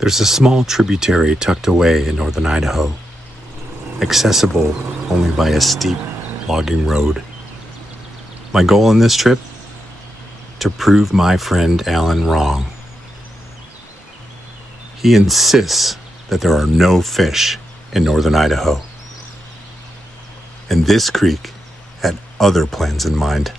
There's a small tributary tucked away in northern Idaho, accessible only by a steep logging road. My goal in this trip? To prove my friend Alan wrong. He insists that there are no fish in northern Idaho. And this creek had other plans in mind.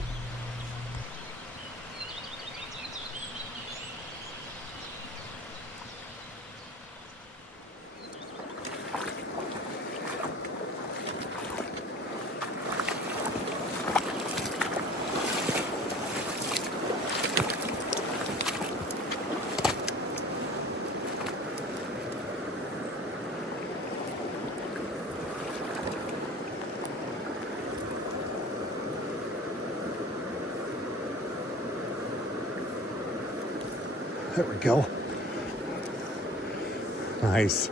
There we go. Nice.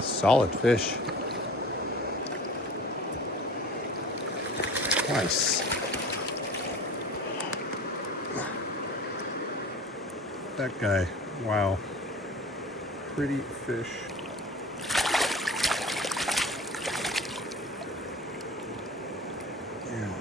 Solid fish. Nice. That guy, wow. Pretty fish. Yeah.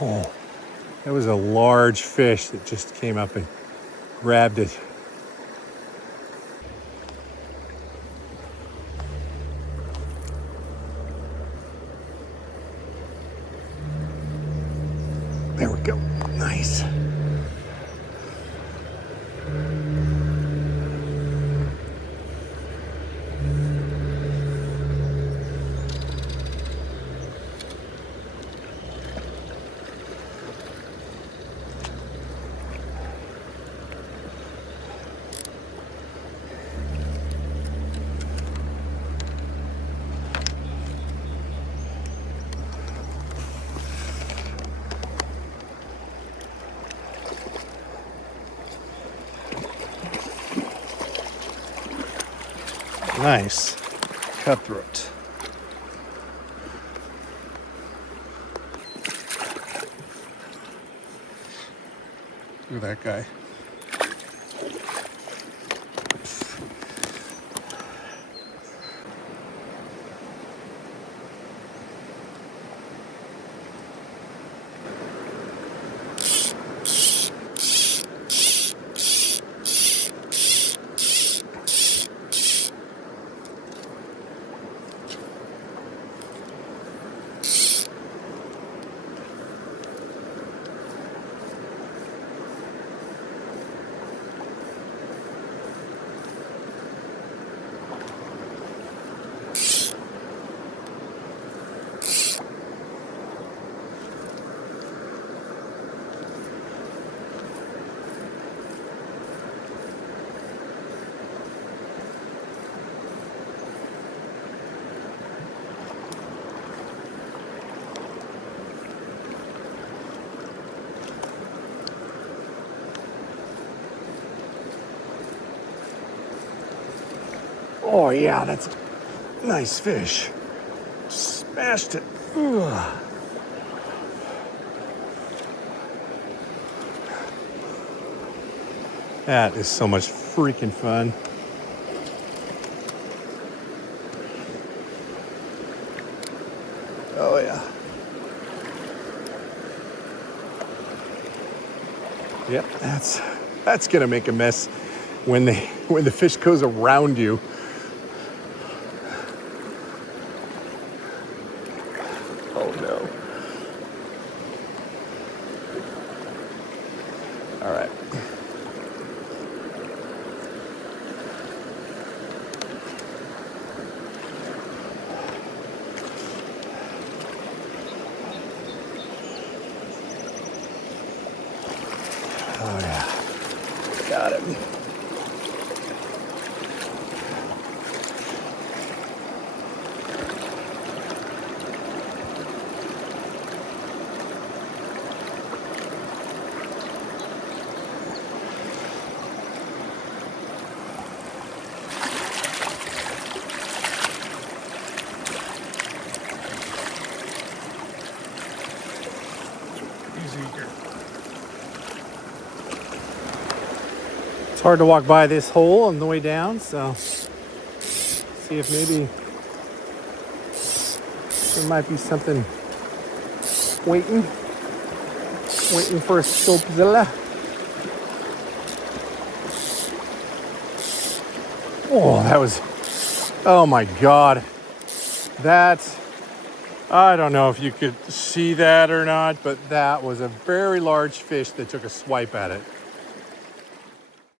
Oh, that was a large fish that just came up and grabbed it. There we go. Nice. Nice. Cutthroat. Look at that guy. Oh yeah, that's a nice fish. Smashed it. Ugh. That is so much freaking fun. Oh yeah. Yep, that's gonna make a mess when the fish goes around you. hard to walk by this hole on the way down, so see if maybe there might be something waiting for a Soapzilla. Oh my God. I don't know if you could see that or not, but that was a very large fish that took a swipe at it.